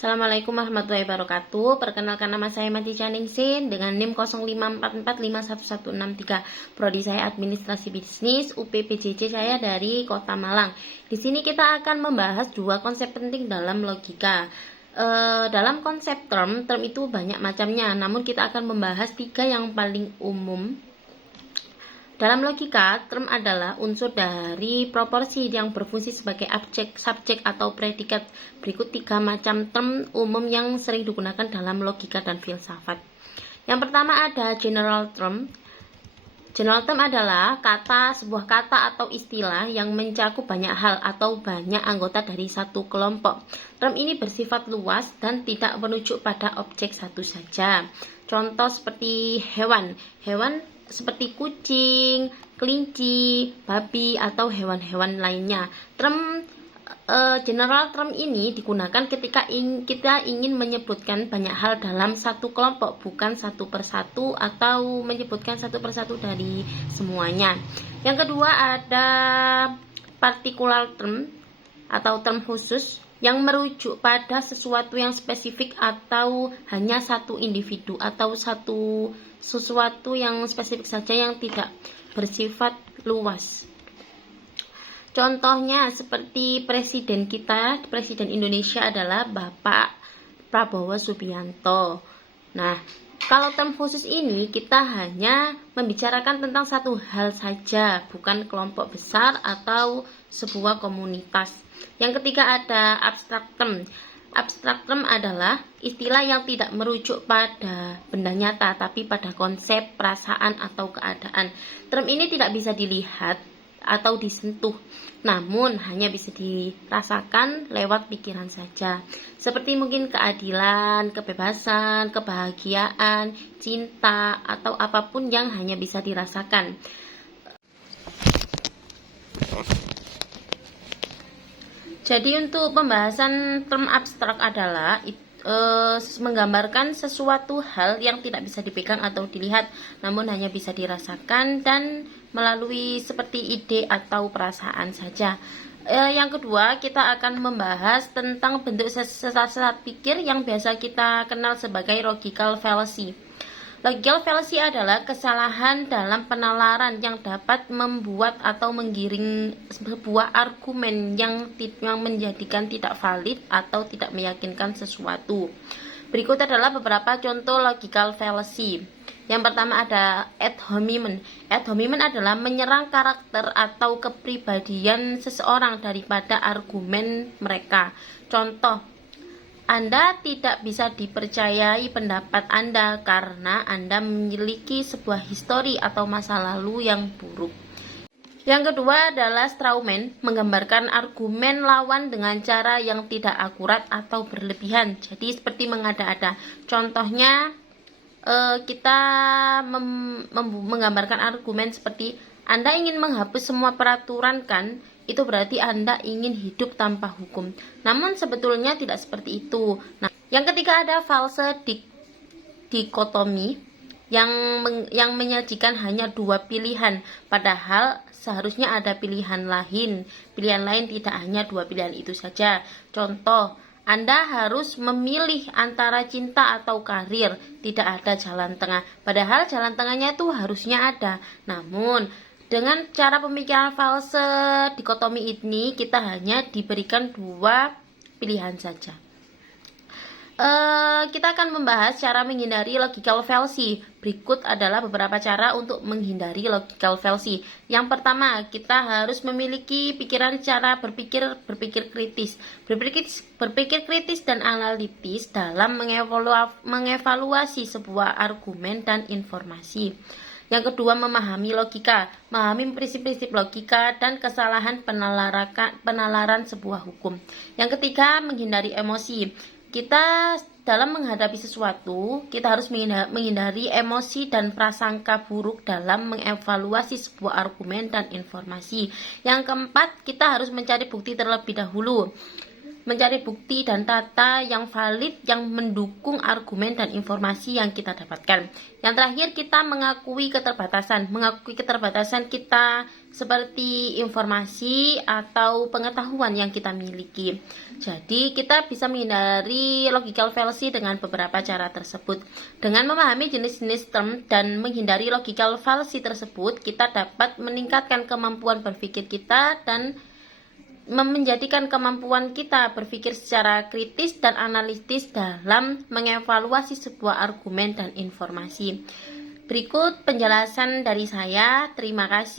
Assalamualaikum warahmatullahi wabarakatuh. Perkenalkan, nama saya Matica Ningsin dengan NIM 0544511163. Prodi saya Administrasi Bisnis, UPPJJ saya dari Kota Malang. Di sini kita akan membahas dua konsep penting dalam logika. Dalam konsep term itu banyak macamnya, namun kita akan membahas tiga yang paling umum. Dalam logika, term adalah unsur dari proporsi yang berfungsi sebagai objek, subjek, atau predikat. Berikut tiga macam term umum yang sering digunakan dalam logika dan filsafat. Yang pertama ada general term. General term adalah sebuah kata atau istilah yang mencakup banyak hal atau banyak anggota dari satu kelompok. Term ini bersifat luas dan tidak merujuk pada objek satu saja. Contoh seperti hewan. Hewan seperti kucing, kelinci, babi, atau hewan-hewan lainnya. General term ini digunakan ketika kita ingin menyebutkan banyak hal dalam satu kelompok, bukan satu persatu atau menyebutkan satu persatu dari semuanya. Yang kedua ada particular term atau term khusus yang merujuk pada sesuatu yang spesifik atau hanya satu individu atau sesuatu yang spesifik saja yang tidak bersifat luas. Contohnya seperti presiden kita, presiden Indonesia adalah Bapak Prabowo Subianto. Nah, kalau term khusus ini kita hanya membicarakan tentang satu hal saja, bukan kelompok besar atau sebuah komunitas. Yang ketiga ada abstract term. Abstract term adalah istilah yang tidak merujuk pada benda nyata, tapi pada konsep, perasaan, atau keadaan. Term ini tidak bisa dilihat atau disentuh, namun hanya bisa dirasakan lewat pikiran saja. Seperti mungkin keadilan, kebebasan, kebahagiaan, cinta, atau apapun yang hanya bisa dirasakan. Jadi untuk pembahasan term abstrak adalah menggambarkan sesuatu hal yang tidak bisa dipegang atau dilihat, namun hanya bisa dirasakan dan melalui seperti ide atau perasaan saja. Yang kedua, kita akan membahas tentang bentuk sesat pikir yang biasa kita kenal sebagai logical fallacy. Logical fallacy adalah kesalahan dalam penalaran yang dapat membuat atau menggiring sebuah argumen yang menjadikan tidak valid atau tidak meyakinkan sesuatu. Berikut adalah beberapa contoh logical fallacy. Yang pertama ada ad hominem. Ad hominem adalah menyerang karakter atau kepribadian seseorang daripada argumen mereka. Contoh, Anda tidak bisa dipercayai pendapat Anda karena Anda memiliki sebuah histori atau masa lalu yang buruk. Yang kedua adalah strawman, menggambarkan argumen lawan dengan cara yang tidak akurat atau berlebihan. Jadi seperti mengada-ada. Contohnya kita menggambarkan argumen seperti Anda ingin menghapus semua peraturan kan? Itu berarti Anda ingin hidup tanpa hukum. Namun sebetulnya tidak seperti itu. Nah, yang ketiga ada false dikotomi yang menyajikan hanya dua pilihan, padahal seharusnya ada pilihan lain. Pilihan lain tidak hanya dua pilihan itu saja. Contoh, Anda harus memilih antara cinta atau karir, tidak ada jalan tengah. Padahal jalan tengahnya itu harusnya ada. Namun dengan cara pemikiran false dikotomi ini, kita hanya diberikan dua pilihan saja. Kita akan membahas cara menghindari logical fallacy. Berikut adalah beberapa cara untuk menghindari logical fallacy. Yang pertama, kita harus memiliki pikiran cara berpikir kritis. Berpikir kritis dan analitis dalam mengevaluasi sebuah argumen dan informasi. Yang kedua, memahami logika, memahami prinsip-prinsip logika dan kesalahan penalaran sebuah hukum. Yang ketiga, menghindari emosi. Kita dalam menghadapi sesuatu, kita harus menghindari emosi dan prasangka buruk dalam mengevaluasi sebuah argumen dan informasi. Yang keempat, kita harus mencari bukti terlebih dahulu. mencari bukti dan data yang valid yang mendukung argumen dan informasi yang kita dapatkan. Yang terakhir, kita mengakui keterbatasan. Mengakui keterbatasan kita seperti informasi atau pengetahuan yang kita miliki. Jadi, kita bisa menghindari logical fallacy dengan beberapa cara tersebut. Dengan memahami jenis-jenis term dan menghindari logical fallacy tersebut, kita dapat meningkatkan kemampuan berpikir kita dan menjadikan kemampuan kita berpikir secara kritis dan analitis dalam mengevaluasi sebuah argumen dan informasi. Berikut penjelasan dari saya. Terima kasih.